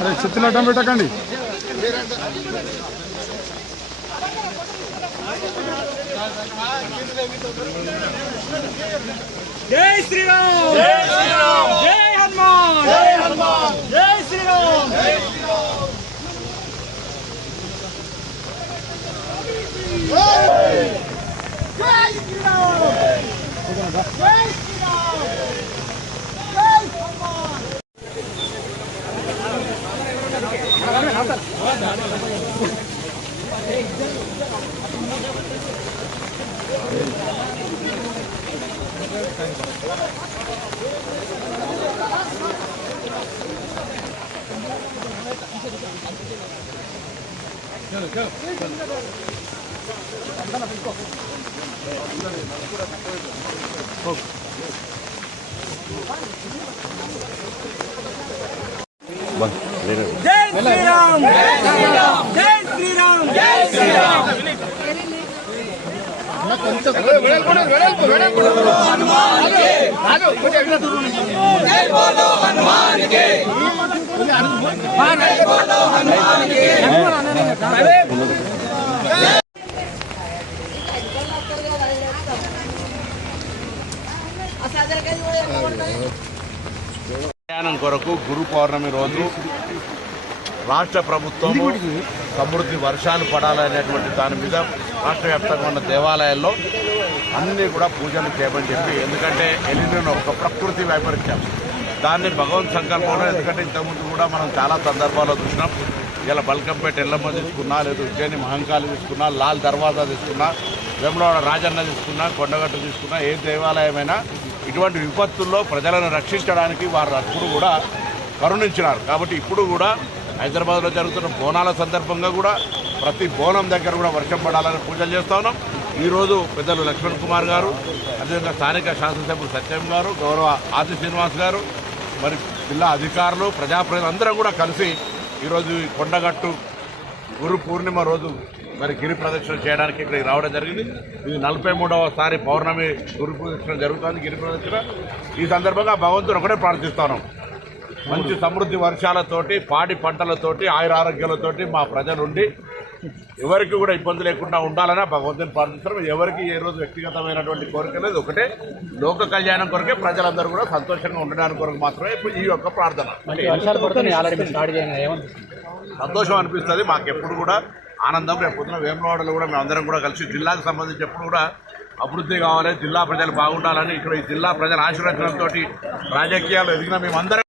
अरे चित्तूर अड्डम పెట్టకండి जय श्री राम जय श्री राम जय हनुमान जय हनुमान जय श्री राम जय श्री राम जय श्री राम जय श्री राम जय श्री राम जय श्री राम जय श्री राम हनुमान के जय बोलो हनुमान के जय बोलो हनुमान के ప్రయాణం కొరకు గురు పౌర్ణమి రోజు రాష్ట్ర ప్రభుత్వం సమృద్ధి వర్షాలు పడాలనేటువంటి దాని మీద రాష్ట్ర వ్యాప్తంగా ఉన్న దేవాలయాల్లో అన్నీ కూడా పూజలు చేయమని చెప్పి, ఎందుకంటే ఎలినో ఒక ప్రకృతి వైపరీత్యం, దాన్ని భగవంత్ సంకల్పంలో, ఎందుకంటే ఇంతకుముందు కూడా మనం చాలా సందర్భాల్లో చూసినాం. ఇలా బల్కంపేట ఎల్లమ్మ తీసుకున్నా, లేదా ఉజ్జయిని మహంకాళి తీసుకున్నా, లాల్ దర్వాజా తీసుకున్నా, వేములవాడ రాజన్న తీసుకున్నా, కొండగట్టు తీసుకున్నా, ఏ దేవాలయమైనా ఇటువంటి విపత్తుల్లో ప్రజలను రక్షించడానికి వారు అప్పుడు కూడా కరుణించినారు. కాబట్టి ఇప్పుడు కూడా హైదరాబాద్లో జరుగుతున్న బోనాల సందర్భంగా కూడా ప్రతి బోనం దగ్గర కూడా వర్షం పడాలని పూజలు చేస్తూ ఉన్నాం. ఈరోజు పెద్దలు లక్ష్మణ్ కుమార్ గారు, అదేవిధంగా స్థానిక శాసనసభ్యులు సత్యం గారు, గౌరవ ఆది శ్రీనివాస్ గారు, మరి జిల్లా అధికారులు, ప్రజాప్రతినిధులందరూ కూడా కలిసి ఈరోజు కొండగట్టు గురు పూర్ణిమ రోజు మరి గిరి ప్రదక్షిణ చేయడానికి ఇక్కడికి రావడం జరిగింది. ఇది 43వసారి పౌర్ణమి గురు ప్రదక్షిణ జరుగుతుంది, గిరి ప్రదక్షిణ. ఈ సందర్భంగా భగవంతుడు ఒకటే ప్రార్థిస్తున్నాం, మంచి సమృద్ధి వర్షాలతోటి, పాడి పంటలతోటి, ఆయురారోగ్యాలతోటి మా ప్రజలుండి ఎవరికి కూడా ఇబ్బంది లేకుండా ఉండాలని భగవంతుని ప్రార్థిస్తున్నాం. ఎవరికి ఏ రోజు వ్యక్తిగతమైనటువంటి కోరిక లేదు, ఒకటే లోక కళ్యాణం కొరకే ప్రజలందరూ కూడా సంతోషంగా ఉండడానికి కొరకు మాత్రమే ఇప్పుడు ఈ యొక్క ప్రార్థన. సంతోషం అనిపిస్తుంది మాకెప్పుడు కూడా, ఆనందం. రేపు పొద్దున వేములవాడలో కూడా మేమందరం కూడా కలిసి జిల్లాకు సంబంధించి ఎప్పుడు కూడా అభివృద్ధి కావాలి, జిల్లా ప్రజలు బాగుండాలని, ఇక్కడ ఈ జిల్లా ప్రజల ఆశీర్వచనంతో రాజకీయాలు ఎదిగిన మేమందరం